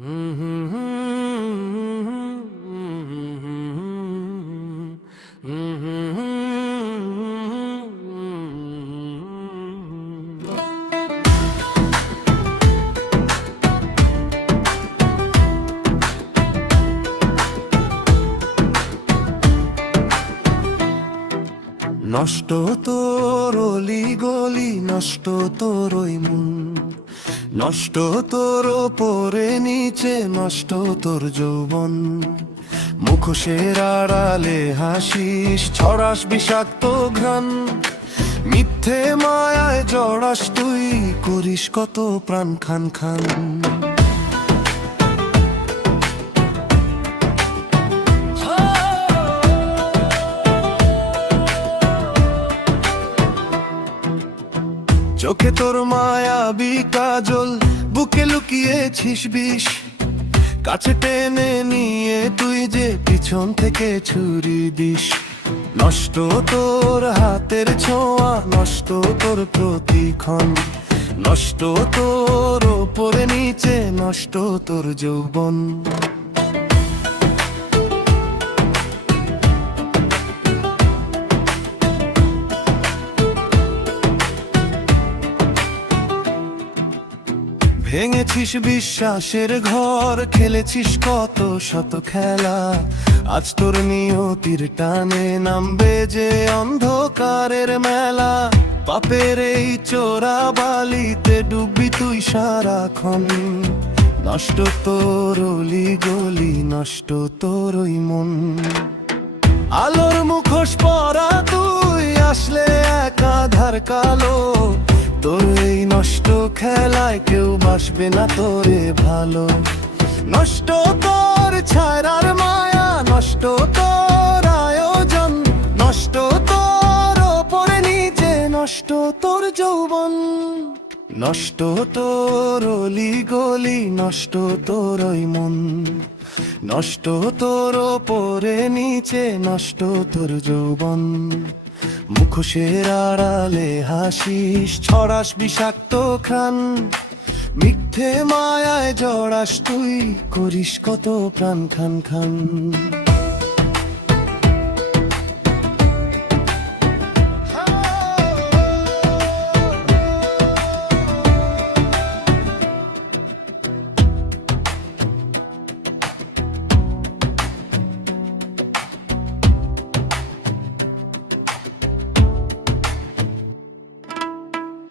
নষ্ট তোর অলি গলি, নষ্ট তোর ওই মন, নষ্ট তোর ওপরে নিচে, নষ্ট তোর যৌবন। মুখোশের আড়ালে হাসিস, ছড়াস বিষাক্ত ঘ্রাণ, মিথ্যে মায়ায় জড়াস তুই, করিস কত প্রাণ খান খান। চোখে তোর মায়াবী কাজল, বুকে লুকিয়েছিস বিষ, কাছে টেনে নিয়ে তুই যে পিছন থেকে ছুরি দিস। নষ্ট তোর হাতের ছোঁয়া, নষ্ট তোর প্রতিক্ষণ, নষ্ট তোর ওপরে নিচে, নষ্ট তোর যৌবন। ভেঙেছিস বিশ্বাসের ঘর, খেলেছিস কত শত খেলা, আজ তোর নিয়তির টানে নামবে যে অন্ধকারের মেলা। পাপের এই চোরা বালিতে ডুববি তুই সারাক্ষণ, নষ্ট তোর অলি গলি, নষ্ট তোর ওই মন। আলোর মুখোশ পরা তুই আসলে এক আধার কালো, তোর এই নষ্ট খেলায় কেউ বাসবে না তোরে ভালো। নষ্ট তোর ছায়ার মায়া, নষ্ট তোর আয়োজন, নষ্ট তোর ওপরে নিচে, নষ্ট তোর যৌবন। নষ্ট তোর অলি গলি, নষ্ট তোর ওই মন, নষ্ট তোর ওপরে নিচে, নষ্ট তোর যৌবন। মুখোশের আড়ালে হাসিস, ছড়াস বিষাক্ত খান, মিথ্যে মায়ায় জড়াস তুই, করিস কত প্রাণ খান খান।